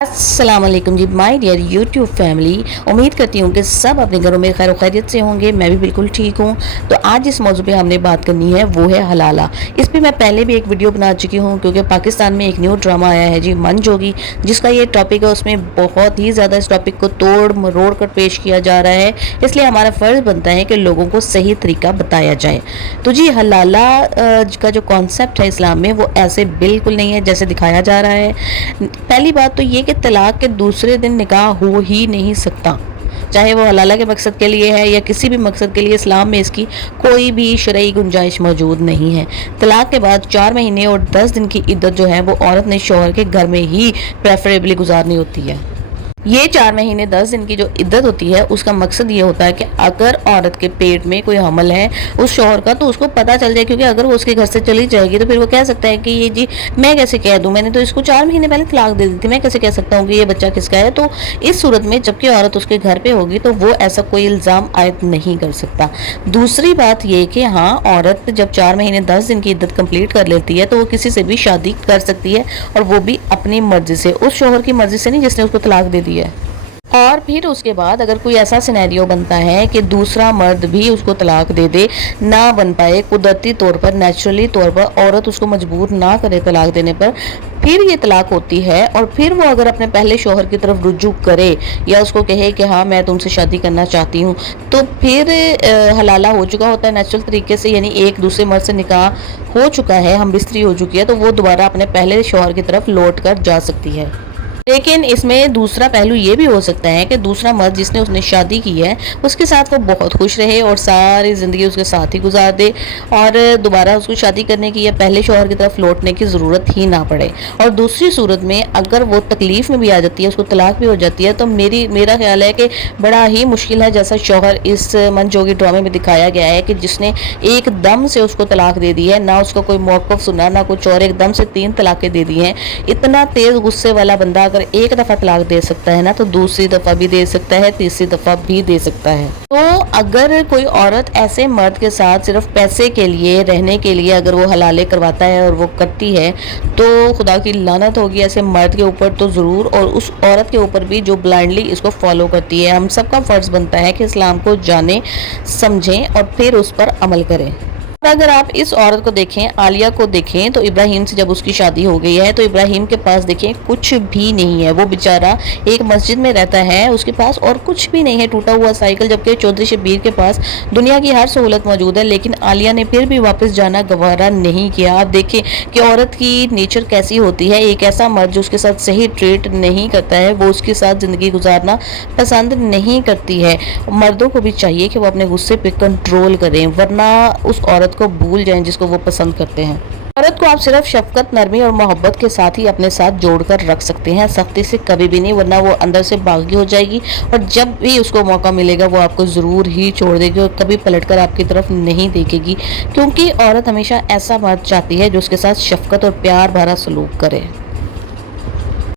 अस्सलाम वालेकुम जी my dear YouTube family. उम्मीद करती हूँ कि सब अपने घरों में खैर खैरियत से होंगे। मैं भी बिल्कुल ठीक हूँ। तो आज जिस मौजू पे हमने बात करनी है वो है हलाला। इस पे मैं पहले भी एक वीडियो बना चुकी हूँ क्योंकि पाकिस्तान में एक न्यू ड्रामा आया है जी मन जोगी, जिसका ये टॉपिक है। उसमें बहुत ही ज़्यादा इस टॉपिक को तोड़ मरोड़ कर पेश किया जा रहा है, इसलिए हमारा फ़र्ज़ बनता है कि लोगों को सही तरीका बताया जाए। तो जी हलाला का जो कॉन्सेप्ट है इस्लाम में वो ऐसे बिल्कुल नहीं है जैसे दिखाया जा रहा है। पहली बात तो ये कि तलाक के दूसरे दिन निकाह हो ही नहीं सकता, चाहे वो हलाला के मकसद के लिए है या किसी भी मकसद के लिए। इस्लाम में इसकी कोई भी शरई गुंजाइश मौजूद नहीं है। तलाक के बाद 4 महीने और 10 दिन की इद्दत जो है वो औरत ने शौहर के घर में ही प्रेफरेबली गुजारनी होती है। ये 4 महीने 10 दिन की जो इद्दत होती है उसका मकसद ये होता है कि अगर औरत के पेट में कोई हमल है उस शौहर का तो उसको पता चल जाए, क्योंकि अगर वो उसके घर से चली जाएगी तो फिर वो कह सकता है कि ये जी मैं कैसे कह दूं, मैंने तो इसको 4 महीने पहले तलाक दे दी थी, मैं कैसे कह सकता हूँ कि ये बच्चा किसका है। तो इस सूरत में जबकि औरत उसके घर पर होगी तो वो ऐसा कोई इल्ज़ाम आयद नहीं कर सकता। दूसरी बात ये कि हाँ, औरत जब 4 महीने 10 दिन की इद्दत कंप्लीट कर लेती है तो वो किसी से भी शादी कर सकती है, और वो भी अपनी मर्जी से, उस शौहर की मर्जी से नहीं जिसने उसको तलाक दे दी है। और फिर उसके बाद अगर कोई ऐसा सिनेरियो बनता है कि दूसरा मर्द भी उसको तलाक दे दे, ना बन पाए कुदरती तौर पर, नेचुरली तौर पर औरत उसको मजबूर ना करे तलाक देने पर, फिर ये तलाक होती है। और फिर वो अगर अपने पहले शौहर की तरफ रुजू करे या उसको कहे कि हाँ मैं तुमसे शादी करना चाहती हूँ, तो फिर हलाला हो चुका होता है नेचुरल तरीके से, यानी एक दूसरे मर्द से निकाह हो चुका है, हम बिस्तरी हो चुकी है, तो वो दोबारा अपने पहले शौहर की तरफ लौट कर जा सकती है। लेकिन इसमें दूसरा पहलू ये भी हो सकता है कि दूसरा मर्द जिसने उसने शादी की है उसके साथ वो बहुत खुश रहे और सारी ज़िंदगी उसके साथ ही गुजार दे, और दोबारा उसको शादी करने की या पहले शौहर की तरफ लौटने की ज़रूरत ही ना पड़े। और दूसरी सूरत में अगर वो तकलीफ़ में भी आ जाती है, उसको तलाक भी हो जाती है, तो मेरा ख्याल है कि बड़ा ही मुश्किल है, जैसा शौहर इस मन जोगी ड्रामे में दिखाया गया है कि जिसने एकदम से उसको तलाक दे दी है, ना उसका कोई मौक़िफ़ सुना ना कुछ, और एकदम से 3 तलाक़ें दे दी हैं। इतना तेज़ गुस्से वाला बंदा अगर एक दफ़ा तलाक दे सकता है ना, तो दूसरी दफ़ा भी दे सकता है, तीसरी दफ़ा भी दे सकता है। तो अगर कोई औरत ऐसे मर्द के साथ सिर्फ पैसे के लिए, रहने के लिए अगर वो हलाले करवाता है और वो करती है, तो खुदा की लानत होगी ऐसे मर्द के ऊपर तो ज़रूर, और उस औरत के ऊपर भी जो ब्लाइंडली इसको फॉलो करती है। हम सबका फ़र्ज़ बनता है कि इस्लाम को जानें, समझें और फिर उस पर अमल करें। अगर आप इस औरत को देखें, आलिया को देखें, तो इब्राहिम से जब उसकी शादी हो गई है तो इब्राहिम के पास देखें कुछ भी नहीं है। वो बेचारा एक मस्जिद में रहता है, उसके पास और कुछ भी नहीं है, टूटा हुआ साइकिल, जबकि चौधरी शब्बीर के पास दुनिया की हर सहूलत मौजूद है। लेकिन आलिया ने फिर भी वापस जाना गवारा नहीं किया। आप देखें कि औरत की नेचर कैसी होती है। एक ऐसा मर्द जो उसके साथ सही ट्रीट नहीं करता है, वो उसके साथ ज़िंदगी गुजारना पसंद नहीं करती है। मर्दों को भी चाहिए कि वो अपने गुस्से पे कंट्रोल करें, वरना उस औरत को भूल जाएं जिसको वो पसंद करते हैं। औरत को आप सिर्फ शफकत, नरमी और मोहब्बत के साथ ही अपने साथ जोड़कर रख सकते हैं, सख्ती से कभी भी नहीं, वरना वो अंदर से बागी हो जाएगी और जब भी उसको मौका मिलेगा वो आपको ज़रूर ही छोड़ देगी और कभी पलटकर आपकी तरफ नहीं देखेगी, क्योंकि औरत हमेशा ऐसा मर्द चाहती है जो उसके साथ शफकत और प्यार भरा सलूक करे।